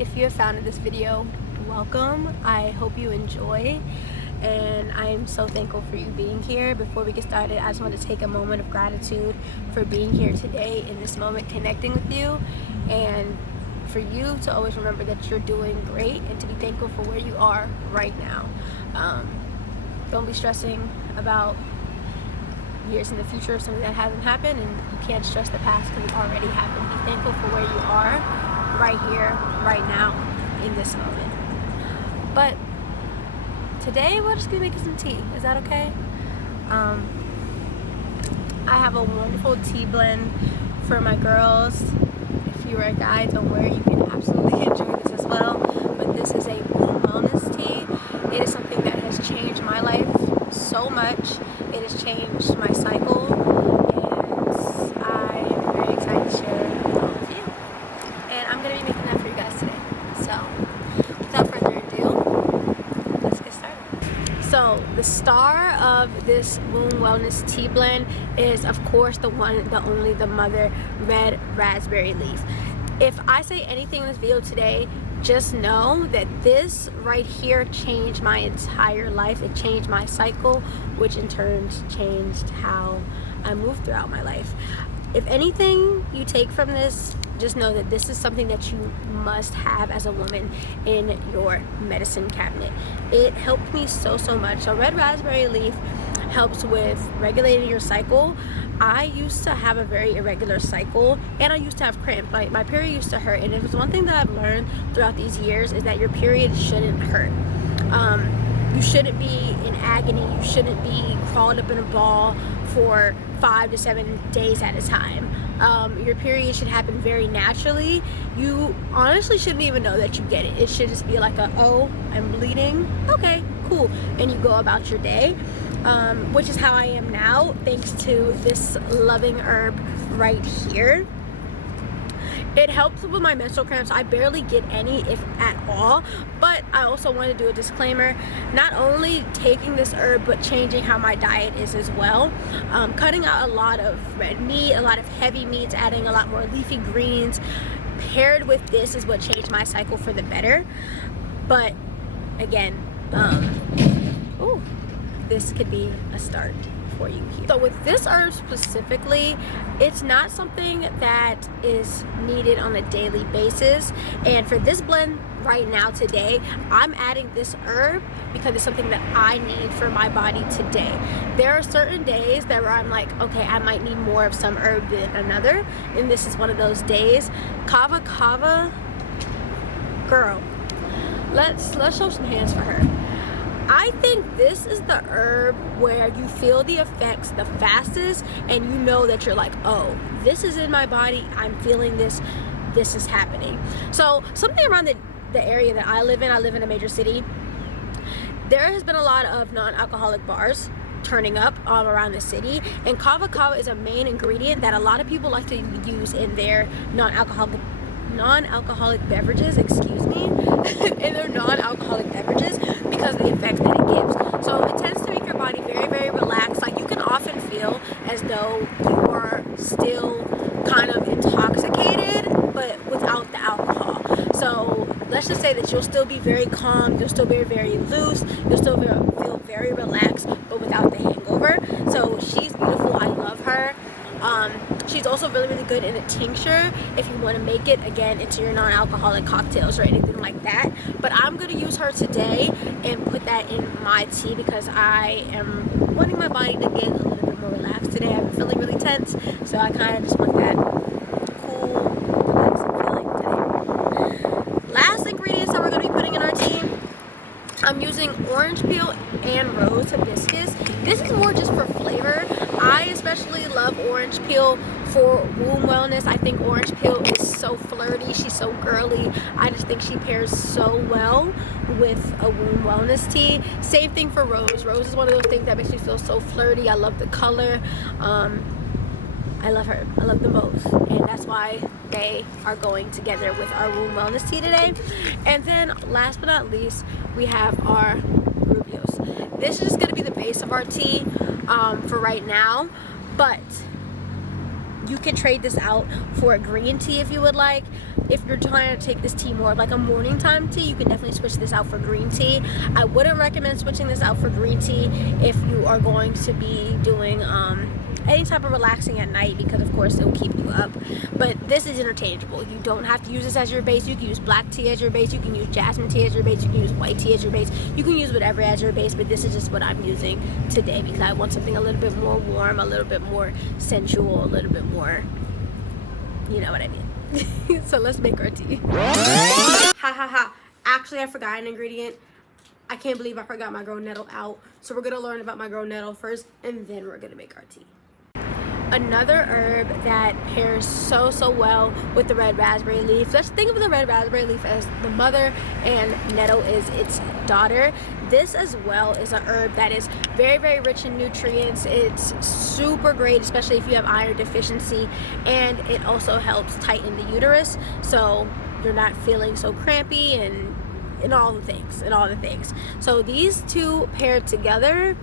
If you have found this video, welcome. I hope you enjoy, and I am so thankful for you being here. Before we get started, I just want to take a moment of gratitude for being here today in this moment, connecting with you, and for you to always remember that you're doing great and to be thankful for where you are right now. Don't be stressing about years in the future, something that hasn't happened, and you can't stress the past because it already happened. Be thankful for where you are right here, right now, in this moment. But today we're just gonna make some tea. Is that okay? I have a wonderful tea blend for my girls. If you are a guy, don't worry, you can absolutely enjoy this as well. But this is a womb wellness tea. It is something that has changed my life so much. It has changed my cycle, and I am very excited to share it with all of you. And I'm going to be making that for you guys today. So, without further ado, let's get started. So, the star of this womb wellness tea blend is, of course, the one, the only, the mother red raspberry leaf. If I say anything in this video today, just know that this right here changed my entire life. It changed my cycle, which in turn changed how I move throughout my life. If anything you take from this, just know that this is something that you must have as a woman in your medicine cabinet. It helped me so much. So red raspberry leaf helps with regulating your cycle. I used to have a very irregular cycle, and I used to have cramps. My period used to hurt, and it was one thing that I've learned throughout these years is that your period shouldn't hurt. You shouldn't be in agony. You shouldn't be crawled up in a ball for 5 to 7 days at a time. Your period should happen very naturally. You honestly shouldn't even know that you get it. It should just be like oh, I'm bleeding. Okay, cool. And you go about your day. Which is how I am now, thanks to this loving herb right here. It helps with my menstrual cramps. I barely get any, if at all, but I also want to do a disclaimer. Not only taking this herb, but changing how my diet is as well. Cutting out a lot of red meat, a lot of heavy meats, adding a lot more leafy greens, paired with this is what changed my cycle for the better. But again, this could be a start for you here. So with this herb specifically, it's not something that is needed on a daily basis. And for this blend right now today, I'm adding this herb because it's something that I need for my body today. There are certain days that where I'm like, okay, I might need more of some herb than another. And this is one of those days. Kava Kava, girl, let's show some hands for her. I think this is the herb where you feel the effects the fastest, and you know that you're like, oh, this is in my body, I'm feeling this is happening. So something around the area that I live in a major city, there has been a lot of non-alcoholic bars turning up all around the city, and Kava Kava is a main ingredient that a lot of people like to use in their non-alcoholic beverages, in their non-alcoholic beverages, because of the effect that it gives. So it tends to make your body very relaxed. Like, you can often feel as though you are still kind of intoxicated, but without the alcohol. So let's just say that you'll still be very calm, you'll still be very loose, you'll still feel very relaxed, but without the hangover. So she's beautiful. I love her. She's also really good in a tincture if you want to make it again into your non-alcoholic cocktails or anything like that. But I'm going to use her today and put that in my tea because I am wanting my body to get a little bit more relaxed today. I've been feeling really tense, so I kind of just want that cool, relaxing feeling today. Last ingredients that we're going to be putting in our tea, I'm using orange peel and rose hibiscus. This is more just for flavor. I especially love orange peel for womb wellness. I think orange peel is so flirty. She's so girly. I just think she pairs so well with a womb wellness tea. Same thing for rose. Rose is one of those things that makes me feel so flirty. I love the color. I love her. I love them both. And that's why they are going together with our womb wellness tea today. And then last but not least, we have our Rubios. This is just going to be the base of our tea for right now. But You can trade this out for a green tea if you would like. If you're trying to take this tea more like a morning time tea, you can definitely switch this out for green tea. I wouldn't recommend switching this out for green tea if you are going to be doing any type of relaxing at night, because of course it will keep you up. But this is interchangeable. You don't have to use this as your base. You can use black tea as your base, you can use jasmine tea as your base, you can use white tea as your base, you can use whatever as your base, but this is just what I'm using today because I want something a little bit more warm, a little bit more sensual, a little bit more, you know what I mean. So let's make our tea. Ha ha ha. Actually, I forgot an ingredient. I can't believe I forgot my girl nettle out. So we're gonna learn about my girl nettle first, and then we're gonna make our tea. Another herb that pairs so well with the red raspberry leaf. Let's think of the red raspberry leaf as the mother and nettle is its daughter. This as well is an herb that is very rich in nutrients. It's super great, especially if you have iron deficiency, and it also helps tighten the uterus so you're not feeling so crampy and all the things. So these two paired together,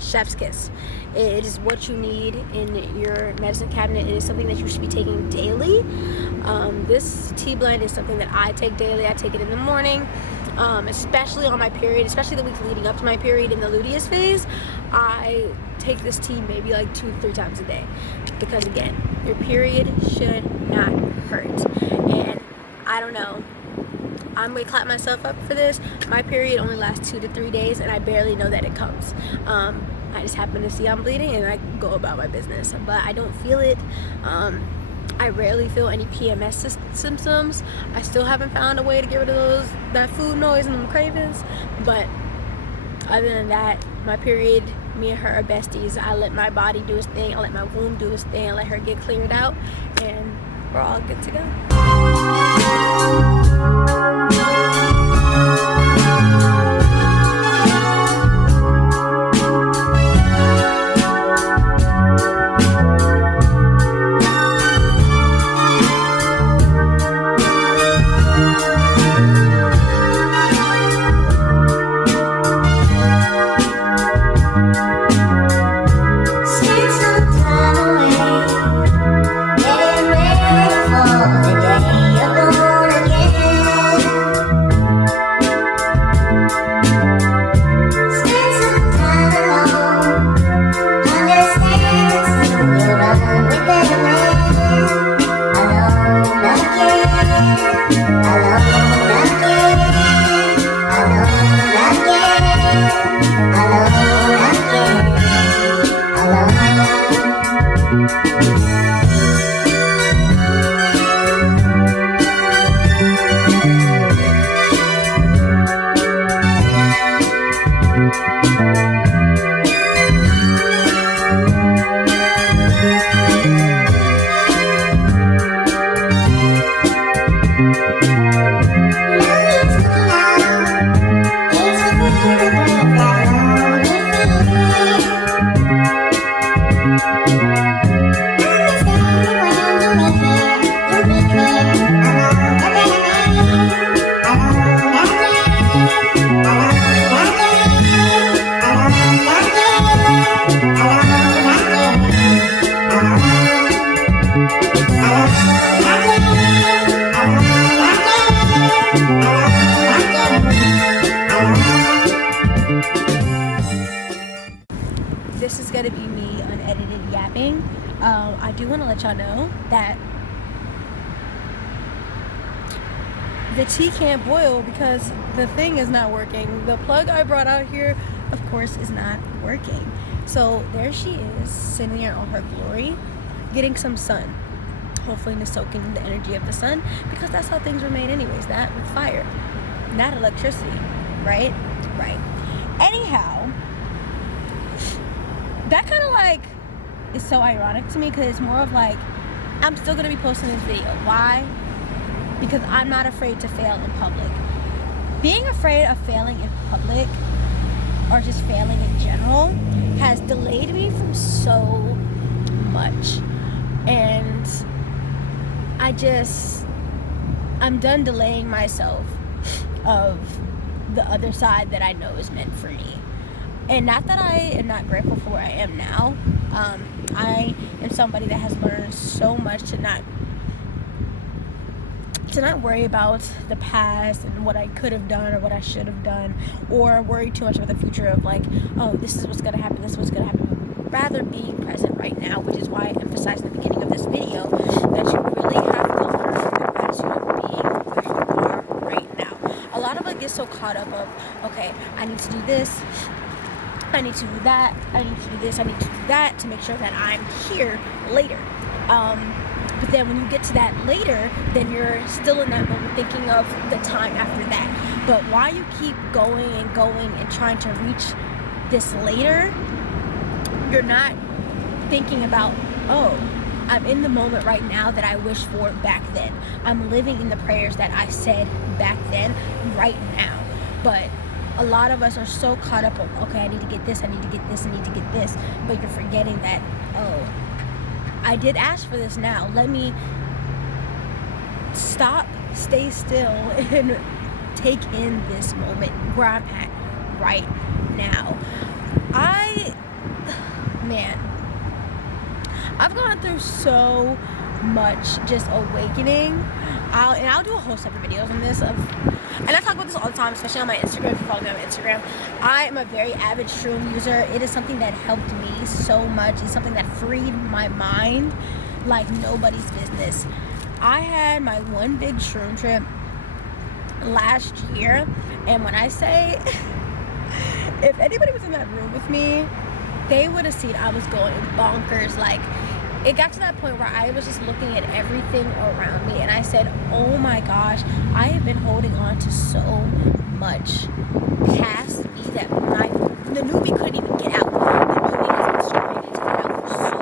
chef's kiss. It is what you need in your medicine cabinet. It is something that you should be taking daily. This tea blend is something that I take daily. I take it in the morning, especially on my period, especially the weeks leading up to my period in the luteus phase. I take this tea maybe like 2-3 times a day because, again, your period should not hurt. And I don't know, I'm gonna clap myself up for this. My period only lasts 2 to 3 days, and I barely know that it comes. I just happen to see I'm bleeding, and I go about my business. But I don't feel it. I rarely feel any PMS symptoms. I still haven't found a way to get rid of that food noise and them cravings. But other than that, my period, me and her are besties. I let my body do its thing. I let my womb do its thing. I let her get cleared out, and we're all good to go. This is gonna be me unedited yapping. I do want to let y'all know that the tea can't boil because the thing is not working. The plug I brought out here, of course, is not working. So there she is, sitting there on her glory, getting some sun. Hopefully to soak in the energy of the sun, because that's how things were made anyways, that with fire, not electricity, right? Right. Anyhow, that kind of like is so ironic to me, because it's more of like, I'm still gonna be posting this video. Why? Because I'm not afraid to fail in public. Being afraid of failing in public, or just failing in general, has delayed me from so much. And I'm done delaying myself of the other side that I know is meant for me. And not that I am not grateful for where I am now. I am somebody that has learned so much to not worry about the past and what I could have done or what I should have done, or worry too much about the future of like, oh, this is what's going to happen, this is what's going to happen. Rather being present right now, which is why I emphasized in the beginning of this video that you really have to learn the gratitude of being where you are right now. A lot of us get so caught up of, okay, I need to do this, I need to do that, I need to do this, I need to do that to make sure that I'm here later. But then when you get to that later, then you're still in that moment thinking of the time after that. But while you keep going and trying to reach this later, you're not thinking about, oh, I'm in the moment right now that I wished for back then. I'm living in the prayers that I said back then, right now. But a lot of us are so caught up on, okay, I need to get this, I need to get this, I need to get this. But you're forgetting that, oh, I did ask for this now. Let me stop, stay still, and take in this moment where I'm at right now. I've gone through so much just awakening. I'll do a whole separate videos on this and I talk about this all the time, especially on my Instagram. If you follow me on Instagram, I am a very avid shroom user. It is something that helped me so much. It's something that freed my mind like nobody's business. I had my one big shroom trip last year, and when I say if anybody was in that room with me, they would have seen I was going bonkers. Like, it got to that point where I was just looking at everything around me and I said, oh my gosh, I have been holding on to so much past me that the newbie couldn't even get out. The newbie has been struggling to get out for so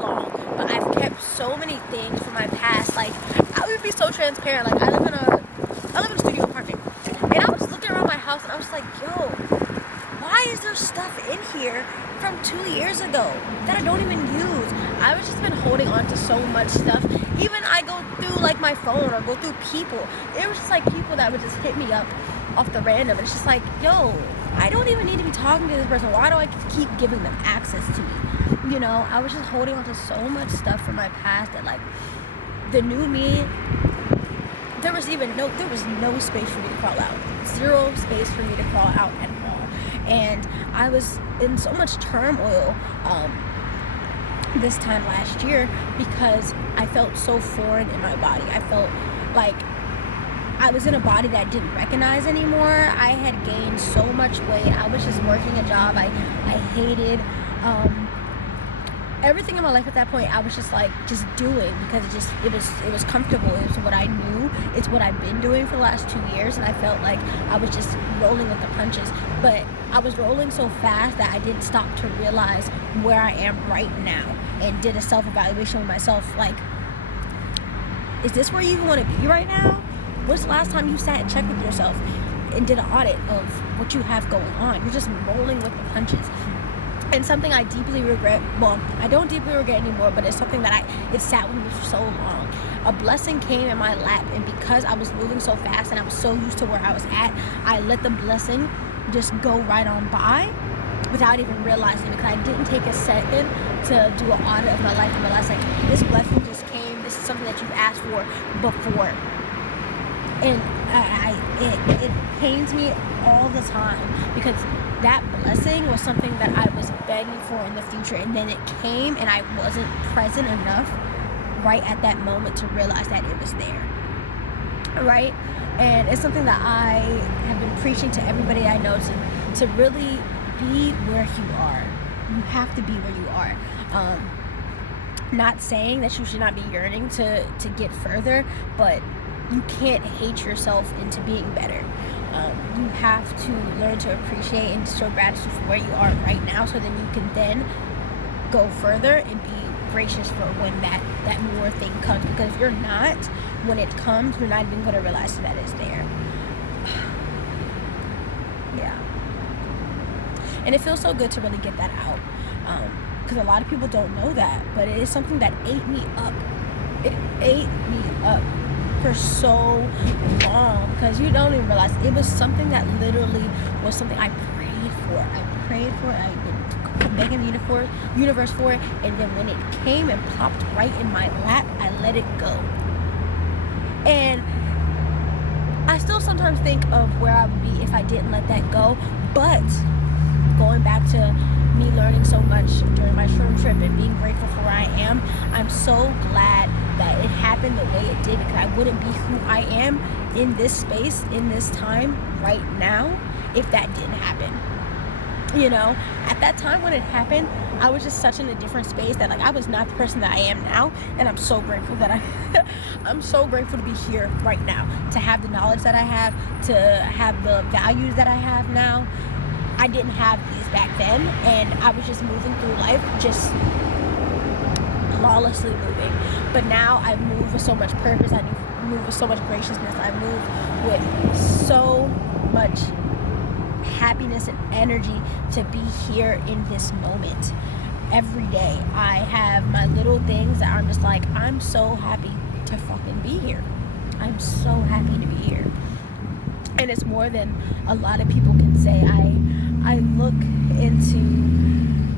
long. But I've kept so many things from my past. Like, I would be so transparent. Like, I live in a studio apartment. And I was looking around my house and I was like, yo, why is there stuff in here from 2 years ago that I don't even use? I've just been holding on to so much stuff. Even I go through like my phone or go through people. It was just like people that would just hit me up off the random. And it's just like, yo, I don't even need to be talking to this person. Why do I keep giving them access to me? You know, I was just holding on to so much stuff from my past that like the new me, there was no space for me to crawl out. Zero space for me to crawl out at all. And I was in so much turmoil this time last year because I felt so foreign in my body. I felt like I was in a body that I didn't recognize anymore. I had gained so much weight. I was just working a job I hated. Everything in my life at that point, I was just doing because it was comfortable. It was what I knew. It's what I've been doing for the last 2 years, and I felt like I was just rolling with the punches. But I was rolling so fast that I didn't stop to realize where I am right now, and did a self-evaluation with myself. Like, is this where you even want to be right now? When's the last time you sat and checked with yourself and did an audit of what you have going on? You're just rolling with the punches. And something I deeply regret, well, I don't deeply regret anymore, but it's something that it sat with me for so long. A blessing came in my lap, and because I was moving so fast and I was so used to where I was at, I let the blessing just go right on by without even realizing it, because I didn't take a second to do an audit of my life and realize, like, this blessing just came. This is something that you've asked for before. And it pains me all the time because that blessing was something that I was begging for in the future, and then it came and I wasn't present enough right at that moment to realize that it was there, right? And it's something that I have been preaching to everybody I know to really be where you are. You have to be where you are. Not saying that you should not be yearning to get further, but you can't hate yourself into being better. You have to learn to appreciate and show gratitude for where you are right now, so then you can then go further and be gracious for when that more thing comes. Because if you're not, when it comes, you're not even going to realize that it's there. Yeah. And it feels so good to really get that out. Because a lot of people don't know that, but it is something that ate me up. It ate me up for so long, because you don't even realize it was something that literally was something I prayed for. I begging the universe for it, and then when it came and plopped right in my lap, I let it go. And I still sometimes think of where I would be if I didn't let that go, but going back to me learning so much during my shroom trip and being grateful for where I am, I'm so glad that it happened the way it did, because I wouldn't be who I am in this space, in this time right now, if that didn't happen. You know, at that time when it happened, I was just such in a different space that, like, I was not the person that I am now, and I'm so grateful that I'm so grateful to be here right now, to have the knowledge that I have, to have the values that I have now. I didn't have these back then, and I was just moving through life, just lawlessly moving. But now I move with so much purpose, I move with so much graciousness, I move with so much happiness and energy to be here in this moment. Every day I have my little things that I'm just like, I'm so happy to fucking be here. I'm so happy to be here. And it's more than a lot of people can say. I look into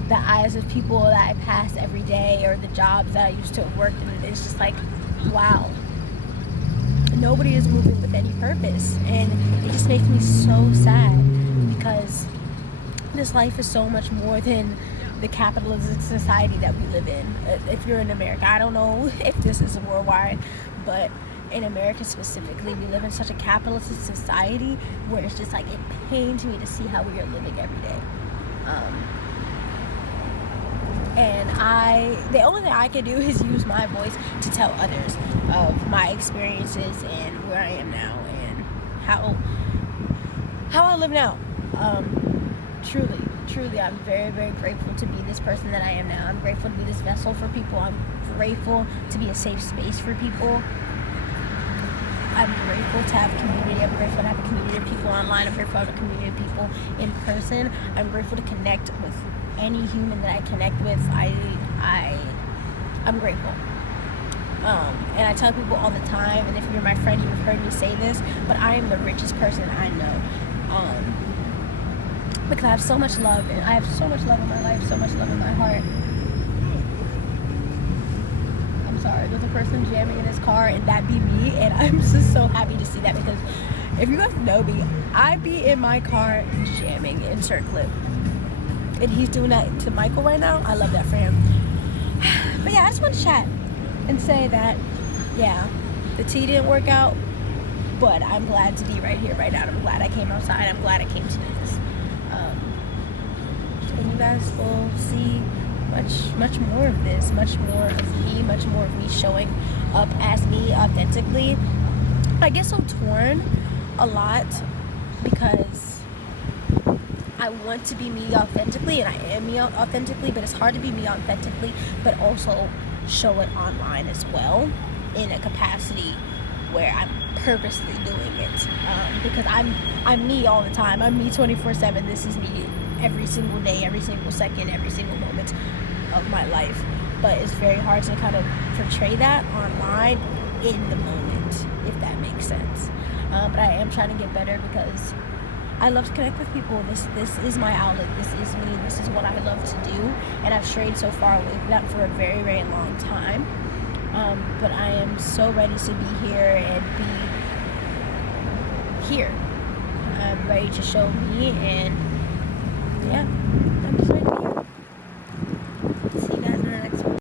the eyes of people that I pass every day, or the jobs that I used to work in, and it's just like, wow, nobody is moving with any purpose. And it just makes me so sad, because this life is so much more than the capitalist society that we live in. If you're in America, I don't know if this is worldwide, but in America specifically, we live in such a capitalist society where it's just like, it pains me to see how we are living every day. And the only thing I can do is use my voice to tell others of my experiences and where I am now and how I live now. Truly, I'm very, very grateful to be this person that I am now. I'm grateful to be this vessel for people. I'm grateful to be a safe space for people. I'm grateful to have community. I'm grateful to have a community of people online. I'm grateful to have a community of people in person. I'm grateful to connect with any human that I connect with. I'm grateful. And I tell people all the time, and if you're my friend, you've heard me say this, but I am the richest person I know. Because I have so much love, and I have so much love in my life, so much love in my heart. I'm sorry, there's a person jamming in his car, and that be me, and I'm just so happy to see that, because if you guys know me, I be in my car jamming, insert clip. And he's doing that to Michael right now. I love that for him. But yeah, I just want to chat and say that, yeah, the tea didn't work out, but I'm glad to be right here, right now. I'm glad I came outside. I'm glad I came to this. And you guys will see much more of this, much more of me, much more of me showing up as me authentically. I get so torn a lot, because I want to be me authentically, and I am me authentically, but it's hard to be me authentically but also show it online as well, in a capacity where I'm purposely doing it, because I'm me all the time. I'm me 24/7. This is me every single day, every single second, every single moment of my life. But it's very hard to kind of portray that online in the moment, if that makes sense. But I am trying to get better, because I love to connect with people. This is my outlet. This is me. This is what I love to do. And I've strayed so far away from that for a very, very long time. But I am so ready to be here and be here. I'm ready to show me, and yeah.